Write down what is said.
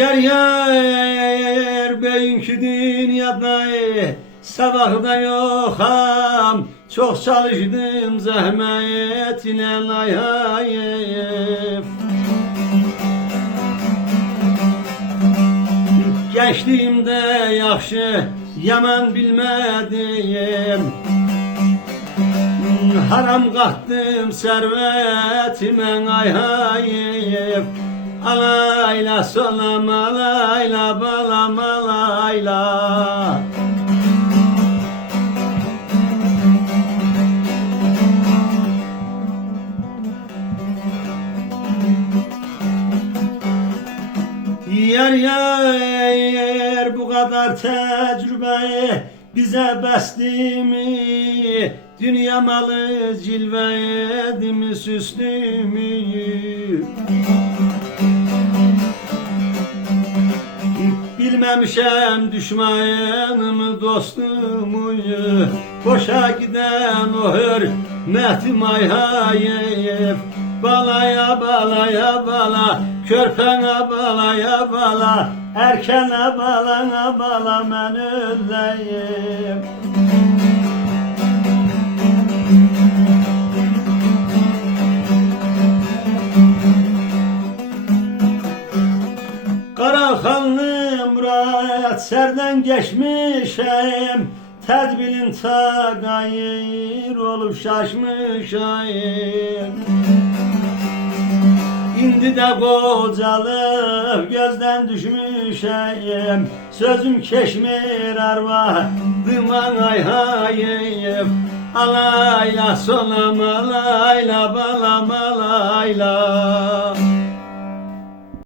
Yer yer bugünkü dünyada sabahda yoxam. Çok çalışdım zahmet ile layayıp. Gençliğimde yaxşı yaman bilmedim. Haram qattım sərvətimə ayhayıb. Alayla solam alayla balam alayla. Yer bu kadar tecrübeyi bize bəsdi mi? Dünya malı cilve edimi süslü mü? Bilmemişem düşmanımı dostumu. Boşa giden o hürmetim ayhayıp. Balaya balaya bala, körpene balaya bala, erkene balana bala ben öleyim. Karaxanlı Murat serden geçmişim, tedbirin tagayir olup şaşmışayım. İndi de qocalıp gözden düşmüşeyim. Sözüm keşmir arvadıman ayhayıp. Alayla solam alayla balam alayla.